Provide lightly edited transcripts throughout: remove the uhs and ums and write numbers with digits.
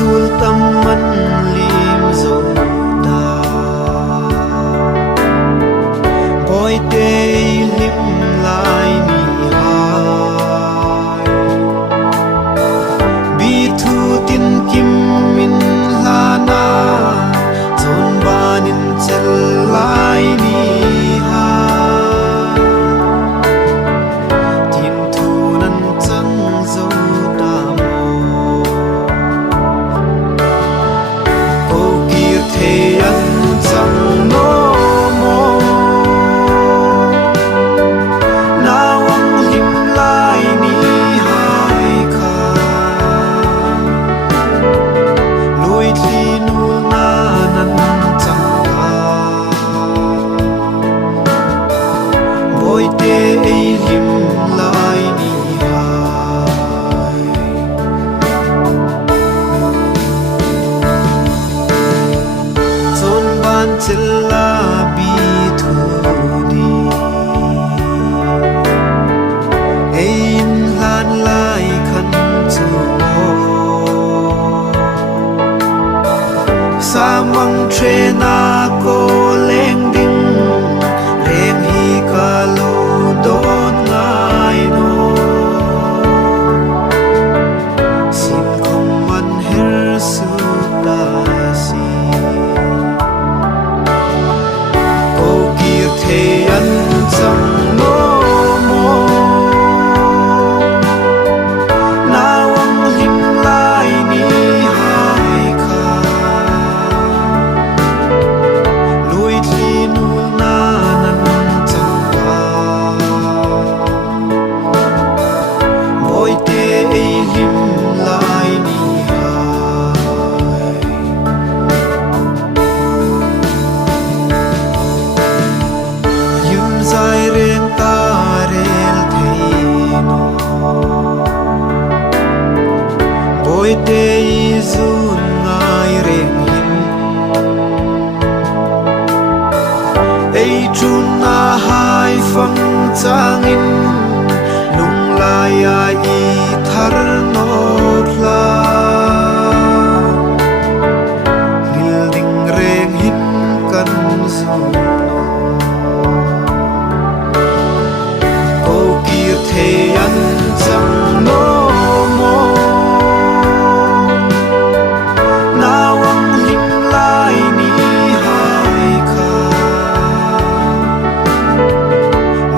sul tâm man lim zo da boy te lim lai ni hai bi thu tin kim min lana zon banin chel lai ni chilla bi thu di ein lan lai khan chu mo samang trena ko leng ding rem hi ka lo don ngai no sin kom man her su da si thế ăn chẳng mơ mơ nào ông lim lai ni hai kha lối thi nu na nan chẳng ca mỗi thế lim lai ni dài riêng ta rel thấy nó bồi tê dùn ngài riêng hin ấy chun na hai phăng trang in nung lai ai thar nốt la lil ding riêng hin kan dùn thế ăn chẳng mơ mơ nào ông lim lai ni hai kha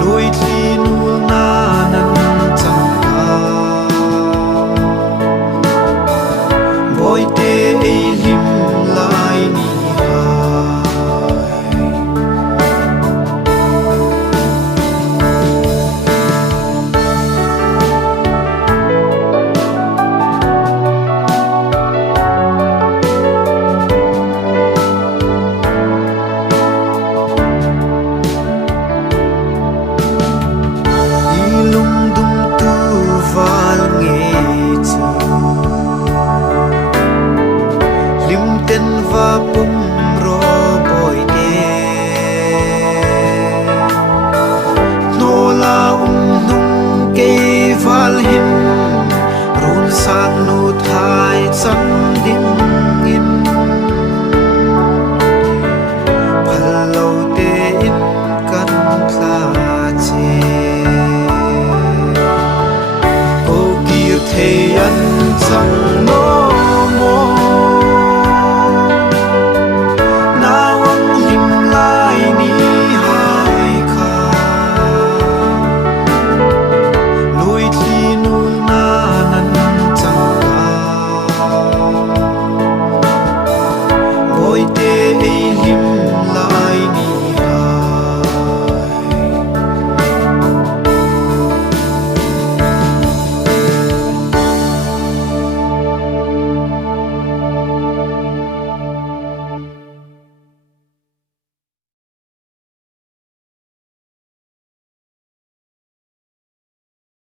lối thi nu na nan chẳng ca boy te lim lai ni tên và bông ro bồi đê nô la nung kê val hin run san nu thai chăng